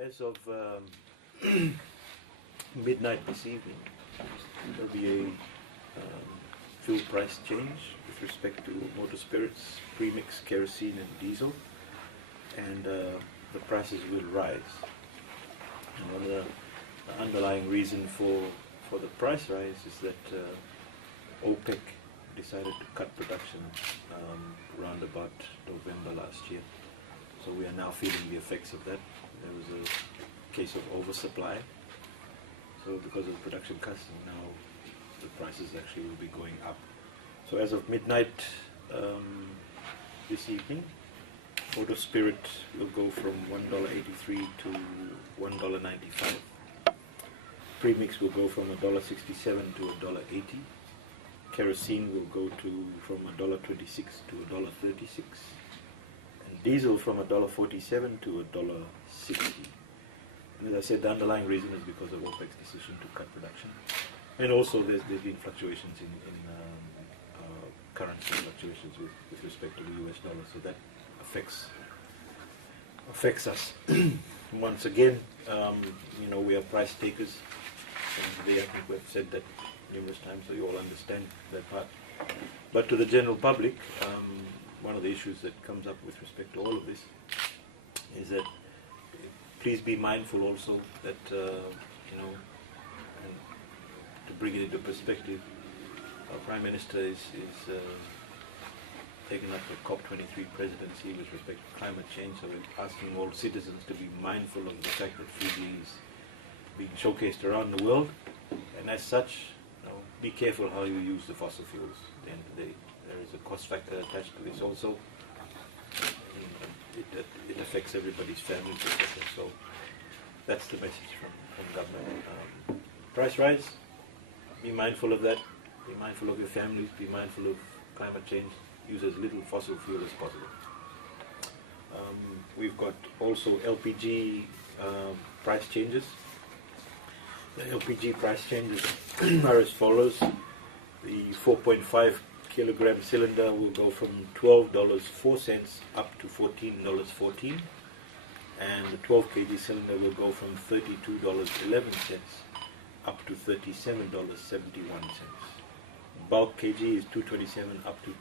As of midnight this evening, there will be a fuel price change with respect to motor spirits, premix, kerosene and diesel, and the prices will rise. And one of the underlying reason for the price rise is that OPEC decided to cut production around about November last year. So we are now feeling the effects of that. There was a case of oversupply. So because of the production cuts, now the prices actually will be going up. So as of midnight this evening, motor spirit will go from $1.83 to $1.95. Premix will go from $1.67 to $1.80. Kerosene will go from $1.26 to $1.36. And diesel from $1.47 to $1.60. And as I said, the underlying reason is because of OPEC's decision to cut production. And also there's been fluctuations in currency fluctuations with respect to the US dollar, so that affects us. Once again, we are price takers, and I think we've said that numerous times, so you all understand that part. But to the general public, one of the issues that comes up with respect to all of this is that please be mindful also that, and to bring it into perspective, our Prime Minister is taking up the COP23 presidency with respect to climate change, so we're asking all citizens to be mindful of the fact that Fiji is being showcased around the world, and as such, be careful how you use the fossil fuels. At the end of the day, there is a cost factor attached to this also. It affects everybody's families, etc. So that's the message from government. Price rise, be mindful of that. Be mindful of your families. Be mindful of climate change. Use as little fossil fuel as possible. We've got also LPG price changes. The LPG price changes are as follows. The 4.5 kilogram cylinder will go from $12.04 up to $14.14, and the 12 kg cylinder will go from $32.11 up to $37.71. Bulk kg is $2.27 up to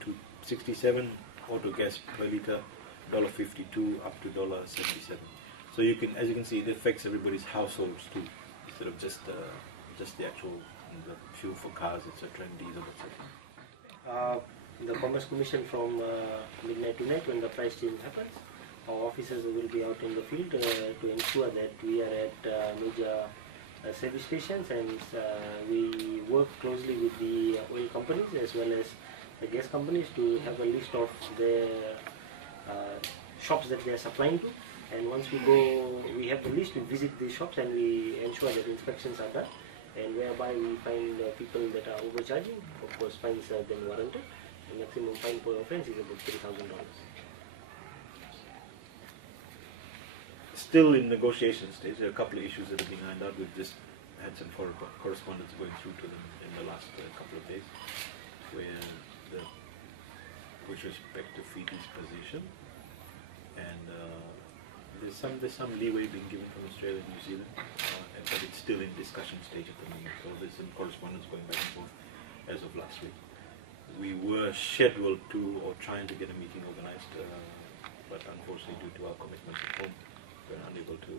$2.67. Auto gas per liter $1.52 up to $1.77. So as you can see, it affects everybody's households too, instead of just the actual the fuel for cars, etc., and diesel, etc. The Commerce Commission from midnight to night, when the price change happens, our officers will be out in the field to ensure that we are at major service stations, and we work closely with the oil companies as well as the gas companies to have a list of the shops that they are supplying to. And once we have the list, we visit these shops and we ensure that inspections are done, and whereby we find people that are overcharging. Of course, fines are then warranted. The maximum fine per offence is about $3,000. Still in negotiation stage. There are a couple of issues that have been ironed out. We've just had some correspondence going through to them in the last couple of days, with respect to Fiji's position, and there's some leeway being given from Australia and New Zealand, but it's still in discussion stage at the moment. So there's some correspondence going back and forth as of last week. We were scheduled to, or trying to get a meeting organized, but unfortunately due to our commitments at home, we're unable to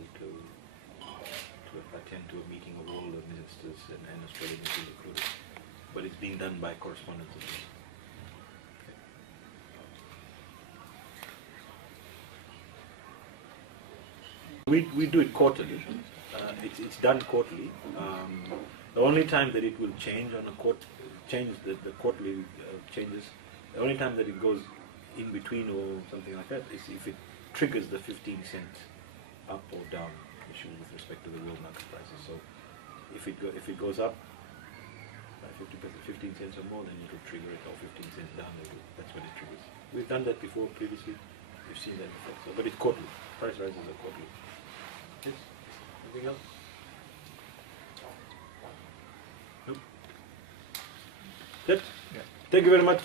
attend to a meeting of all the ministers and Australian New Zealand included. But it's being done by correspondence. We do it quarterly. It's done quarterly. The only time that it will change on a the quarterly changes, the only time that it goes in between or something like that is if it triggers the 15-cent up or down issue with respect to the world market prices. So if it goes up by 15 cents or more, then it will trigger it, or 15 cents down, that's when it triggers. We've done that before previously. We've seen that effect. So, but it's quarterly. Price rises are quarterly. Yes? Anything else? No? Good? Yeah. Thank you very much.